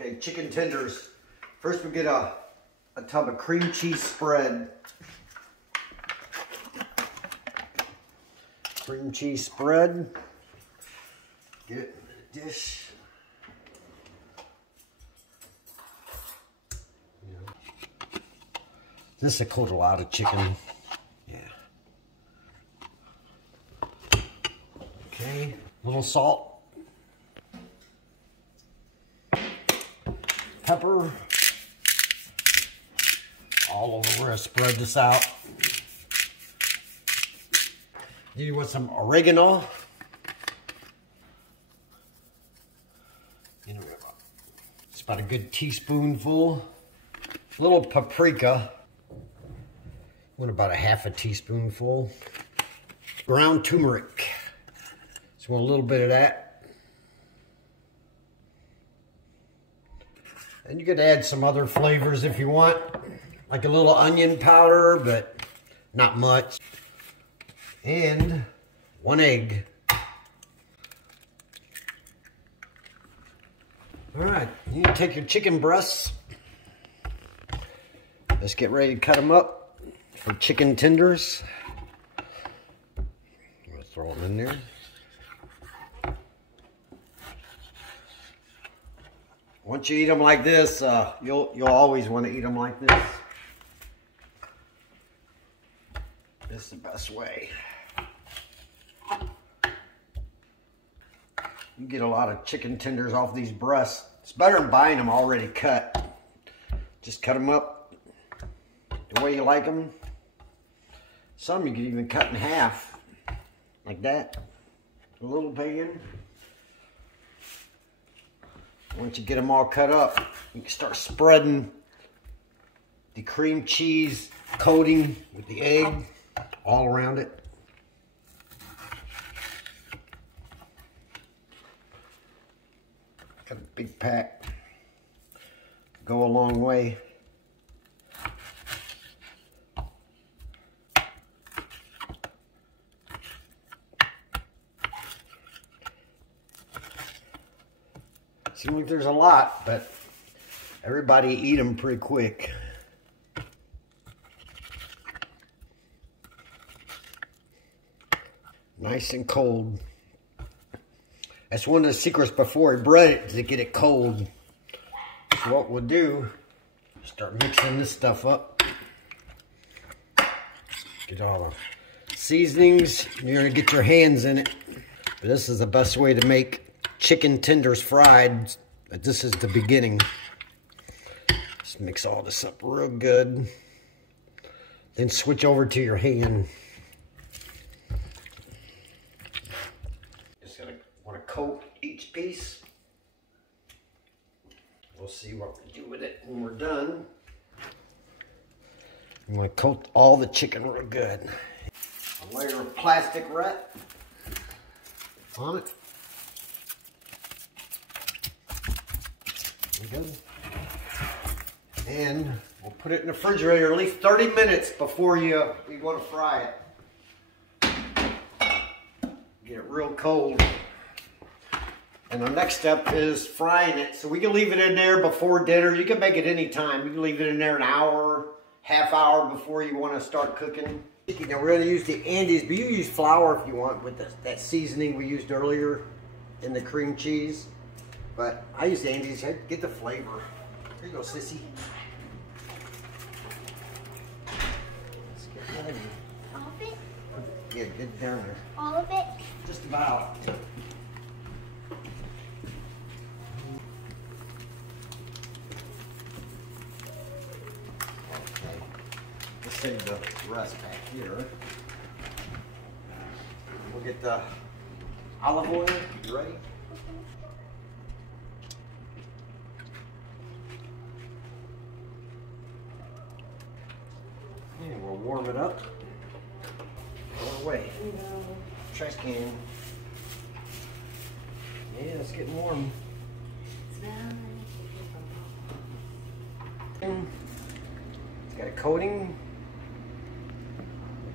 Okay, chicken tenders. First we get a tub of cream cheese spread. Cream cheese spread. Get it in a dish. This will coat a lot of chicken. Yeah. Okay, a little salt. Pepper. All over where I spread this out. You want some oregano. It's about a good teaspoonful. A little paprika. Want about a half a teaspoonful. Ground turmeric. So want a little bit of that. And you could add some other flavors if you want, like a little onion powder, but not much. And 1 egg. All right, you can take your chicken breasts. Let's get ready to cut them up for chicken tenders. I'm gonna throw them in there. Once you eat them like this, you'll always want to eat them like this. This is the best way. You get a lot of chicken tenders off these breasts. It's better than buying them already cut. Just cut them up the way you like them. Some you can even cut in half, like that. A little pan. Once you get them all cut up, you can start spreading the cream cheese coating with the egg all around it. Got a big pack. Go a long way. Seems like there's a lot, but everybody eat them pretty quick. Nice and cold. That's one of the secrets before we bread it, to get it cold. So what we'll do, start mixing this stuff up. Get all the seasonings. You're gonna get your hands in it. But this is the best way to make chicken tenders fried. But this is the beginning. Just mix all this up real good. Then switch over to your hand. Just gonna want to coat each piece. We'll see what we do with it when we're done. You want to coat all the chicken real good. A layer of plastic wrap on it. Good. And we'll put it in the refrigerator at least 30 minutes before you want to fry it. Get it real cold. And the next step is frying it. So we can leave it in there before dinner. You can make it any time. You can leave it in there an hour, half hour before you want to start cooking. Now we're going to use the Andes, but you use flour if you want with that seasoning we used earlier in the cream cheese. But I use the Andes. Get the flavor. Here you go, sissy. Let's get ready. All of it? Yeah, get down there. All of it? Just about. Okay. Let's save the rest back here. We'll get the olive oil. You ready? And we'll warm it up. Go away. Trash can. Yeah, it's getting warm. It's got a coating.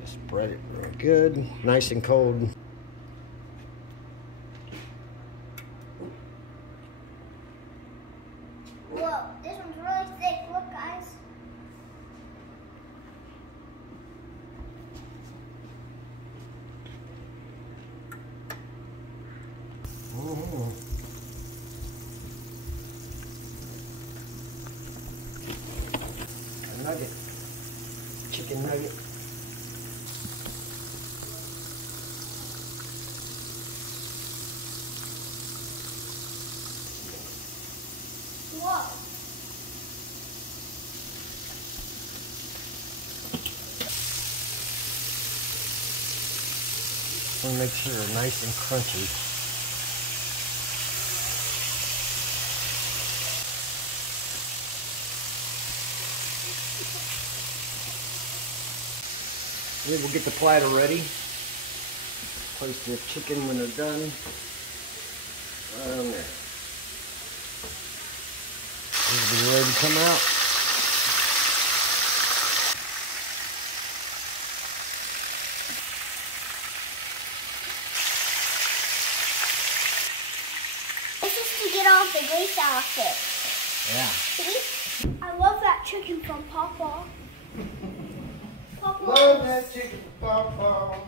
Just spread it real good. Nice and cold. Whoa, this one's really thick. Look, guys. Mm-hmm. A nugget. Chicken nugget. Whoa. Want to make sure they're nice and crunchy. Then we'll get the platter ready. Place the chicken when they're done. Right on there. It'll be ready to come out. This is to get off the grease off it. Yeah. See? I love that chicken from Papa. Papa. Love that chicken, Papa.